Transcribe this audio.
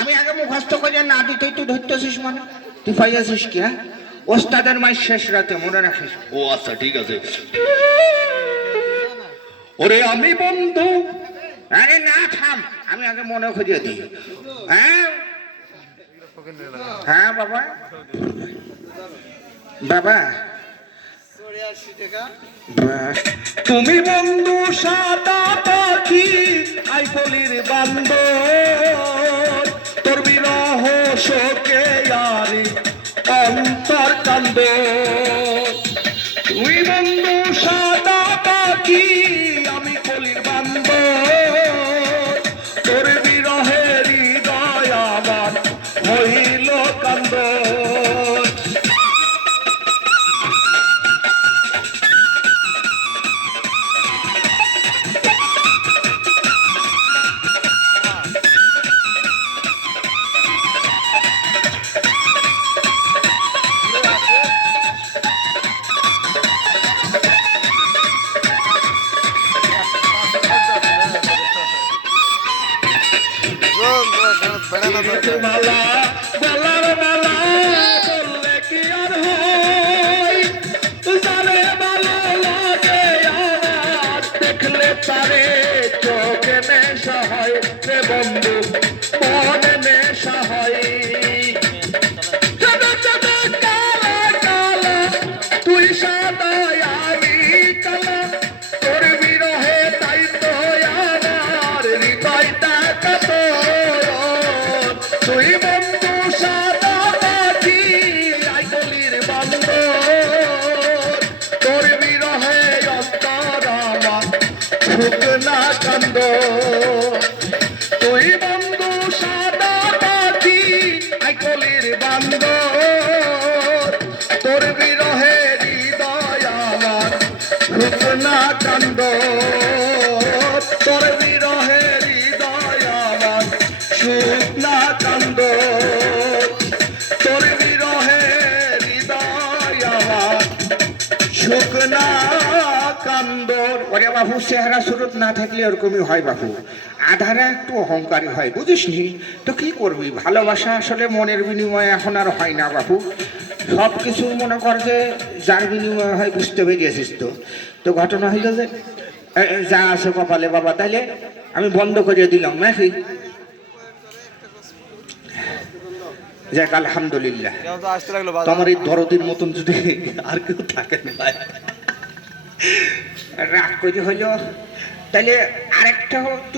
আমি আগে মুখস্থ করে না দিতেই তুই ধরতেছিস মানে তুই পাইয়াছিস কি? হ্যাঁ, ওস্তাদের মায়ের শেষ রাতে মনে রাখিস। ও আচ্ছা ঠিক আছে। ওরে আমি বন্ধু। আরে না থাম, আমি আগে মনে করিয়ে দিই। হ্যাঁ হ্যাঁ বাবা, বাবা তুমি বন্ধু সাদা পাখি আইফলির বান্দর, তোর বিরহ শোকে আরে অন্তর কান্দ। তুই বন্ধু সাদা পাখি আমি কলির বান্দর, তোর বিরহে হৃদয় আমার হইল কান্দ। মালা গলার মালা বললে কি আর হয়, জানে ভালো লাগে আমার দেখলে তারে চোখে নেশা হয় রে বন্ধু মনে নেশা হয়। সাদা সাদা কালা কালা তুই সাদা আমি কালা, তোর বিরহে তাই তো আমার হৃদয়টা কাতর। তুই বন্ধু সাদা পাখি আইফলির বান্দর, তোর বিরহে অন্তর আমার শুকনা কান্দ। তুই বন্ধু সাদা পাখি আইফলির বান্দর, তোর বিরহে হৃদয় আমার শুকনা কান্দ। তোর বিরহে হৃদয় আমার শুকনা কান্দ, তোর বিরহে হৃদয় আমার শুকনা কান্দ। ওরে বাবু, চেহারা সুরত না থাকলে ওরকমই হয় বাবু, আধারে একটু অহংকারী হয়, বুঝিসনি তো কি করবি? ভালোবাসা আসলে মনের বিনিময়ে এখন আর হয় না বাবু, সব কিছু মনে কর যে যার বিনিময়ে হয়, বুঝতে পেরেছিস তো। তো ঘটনা হইল যে যা আছে কপালে বাবা, তাইলে আমি বন্ধ করে দিলাম নাকি? যাক আলহামদুলিল্লাহ, তোমার এই দরদির মতন যদি আর কেউ থাকেন ভাই, রাগ করে হইল তাইলে আরেকটা তুই